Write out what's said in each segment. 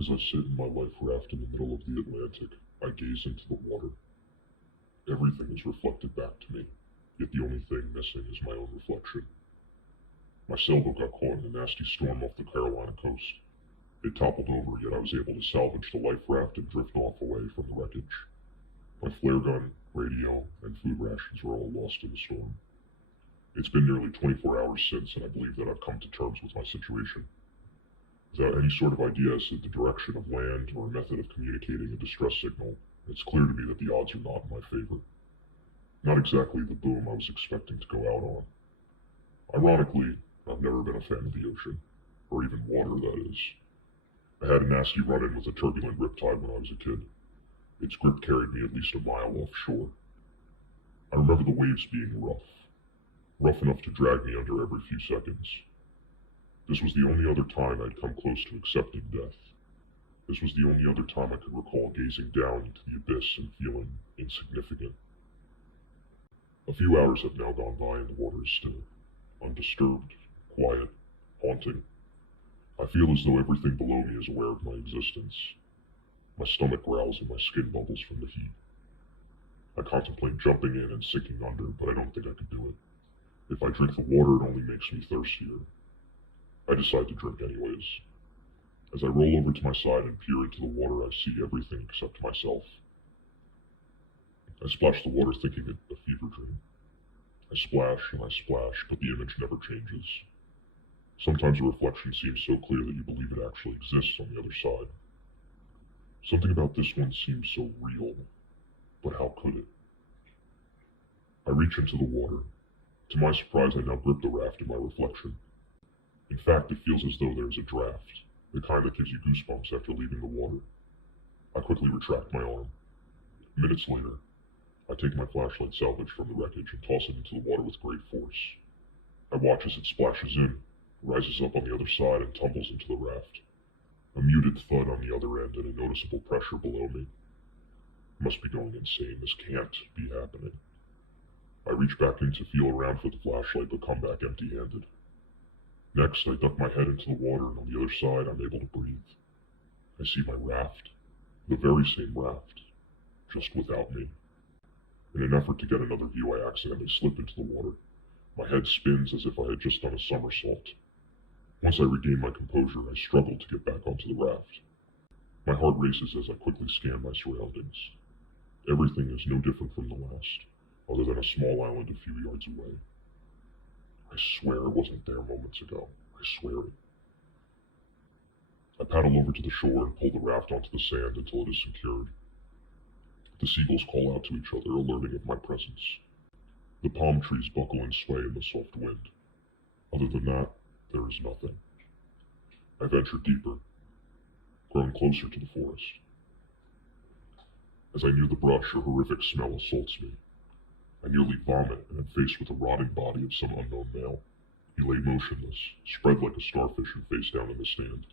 As I sit in my life raft in the middle of the Atlantic, I gaze into the water. Everything is reflected back to me, yet the only thing missing is my own reflection. My sailboat got caught in a nasty storm off the Carolina coast. It toppled over, yet I was able to salvage the life raft and drift off away from the wreckage. My flare gun, radio, and food rations were all lost in the storm. It's been nearly 24 hours since, and I believe that I've come to terms with my situation. Without any sort of idea as to the direction of land or a method of communicating a distress signal, it's clear to me that the odds are not in my favor. Not exactly the boom I was expecting to go out on. Ironically, I've never been a fan of the ocean, or even water, that is. I had a nasty run-in with a turbulent riptide when I was a kid. Its grip carried me at least a mile offshore. I remember the waves being rough enough to drag me under every few seconds. This was the only other time I'd come close to accepting death. This was the only other time I could recall gazing down into the abyss and feeling insignificant. A few hours have now gone by and the water is still, undisturbed, quiet, haunting. I feel as though everything below me is aware of my existence. My stomach growls and my skin bubbles from the heat. I contemplate jumping in and sinking under, but I don't think I could do it. If I drink the water, it only makes me thirstier. I decide to drink anyways. As I roll over to my side and peer into the water, I see everything except myself. I splash the water thinking it a fever dream. I splash and I splash, but the image never changes. Sometimes a reflection seems so clear that you believe it actually exists on the other side. Something about this one seems so real, but how could it? I reach into the water. To my surprise, I now grip the raft in my reflection. In fact, it feels as though there is a draft, the kind that gives you goosebumps after leaving the water. I quickly retract my arm. Minutes later, I take my flashlight salvage from the wreckage and toss it into the water with great force. I watch as it splashes in, rises up on the other side, and tumbles into the raft. A muted thud on the other end and a noticeable pressure below me. I must be going insane. This can't be happening. I reach back in to feel around for the flashlight, but come back empty-handed. Next, I duck my head into the water, and on the other side, I'm able to breathe. I see my raft, the very same raft, just without me. In an effort to get another view, I accidentally slip into the water. My head spins as if I had just done a somersault. Once I regain my composure, I struggle to get back onto the raft. My heart races as I quickly scan my surroundings. Everything is no different from the last, other than a small island a few yards away. I swear it wasn't there moments ago. I swear it. I paddle over to the shore and pull the raft onto the sand until it is secured. The seagulls call out to each other, alerting of my presence. The palm trees buckle and sway in the soft wind. Other than that, there is nothing. I venture deeper, growing closer to the forest. As I near the brush, a horrific smell assaults me. I nearly vomit and am faced with the rotting body of some unknown male. He lay motionless, spread like a starfish and face down in the sand.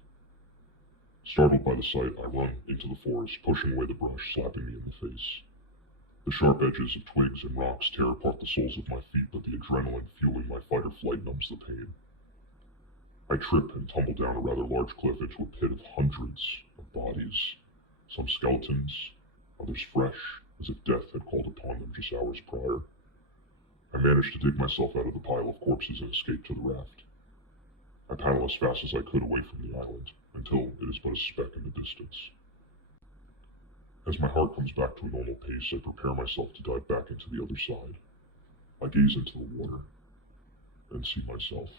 Startled by the sight, I run into the forest, pushing away the brush, slapping me in the face. The sharp edges of twigs and rocks tear apart the soles of my feet, but the adrenaline fueling my fight or flight numbs the pain. I trip and tumble down a rather large cliff into a pit of hundreds of bodies, some skeletons, others fresh, as if death had called upon them just hours prior. I manage to dig myself out of the pile of corpses and escape to the raft. I paddle as fast as I could away from the island, until it is but a speck in the distance. As my heart comes back to a normal pace, I prepare myself to dive back into the other side. I gaze into the water, and see myself.